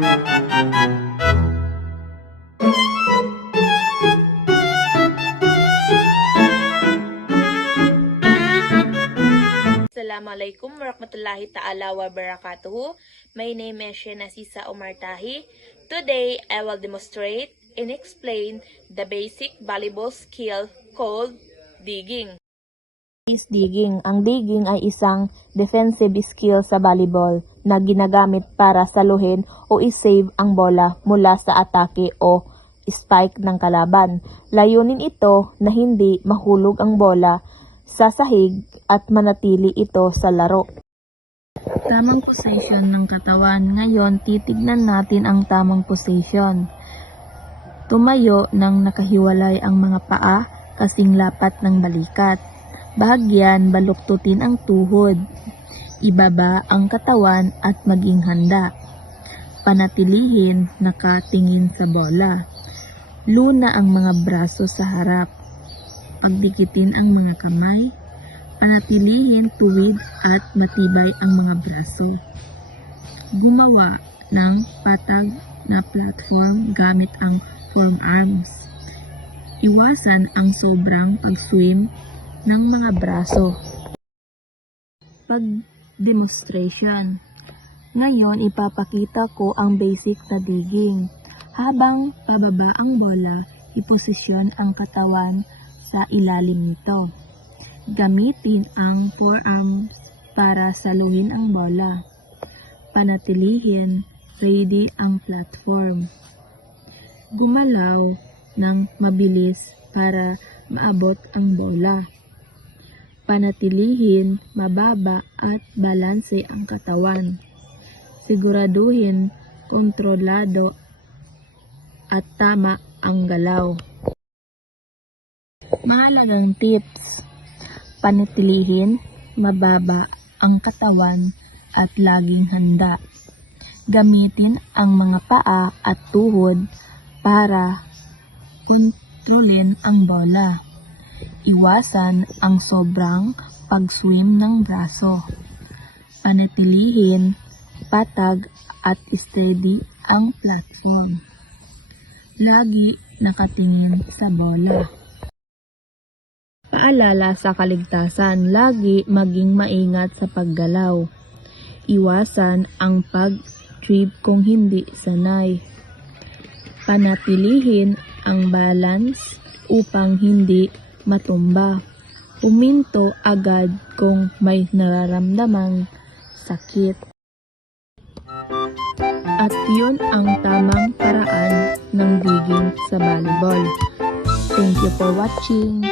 Assalamualaikum warahmatullahi ta'ala wabarakatuh. My name is Shenasisa Omar Tahi. Today, I will demonstrate and explain the basic volleyball skill called digging. Is digging. Ang digging ay isang defensive skill sa volleyball na ginagamit para saluhin o i-save ang bola mula sa atake o spike ng kalaban. Layunin ito na hindi mahulog ang bola sa sahig at manatili ito sa laro. Tamang position ng katawan. Ngayon, titignan natin ang tamang position. Tumayo nang nakahiwalay ang mga paa kasing lapat ng balikat. Bahagyan, baluktutin ang tuhod. Ibaba ang katawan at maging handa. Panatilihin nakatingin sa bola. Luna ang mga braso sa harap. Pagdikitin ang mga kamay. Panatilihin tuwid at matibay ang mga braso. Gumawa ng patag na platform gamit ang forearms. Iwasan ang sobrang pag-swim ng mga braso. Pag-demonstration. Ngayon, ipapakita ko ang basic na digging. Habang pababa ang bola, iposisyon ang katawan sa ilalim nito. Gamitin ang forearms para saluhin ang bola. Panatilihin ready ang platform. Gumalaw ng mabilis para maabot ang bola. Panatilihin mababa at balanse ang katawan. Siguraduhin kontrolado at tama ang galaw. Mahalagang tips. Panatilihin mababa ang katawan at laging handa. Gamitin ang mga paa at tuhod para kontrolin ang bola. Iwasan ang sobrang pag-swim ng braso. Panatilihin patag at steady ang platform. Lagi nakatingin sa bola. Paalala sa kaligtasan, lagi maging maingat sa paggalaw. Iwasan ang pag-trip kung hindi sanay. Panatilihin ang balance upang hindi matumba. Huminto agad kung may nararamdamang sakit. At yun ang tamang paraan ng digging sa volleyball. Thank you for watching.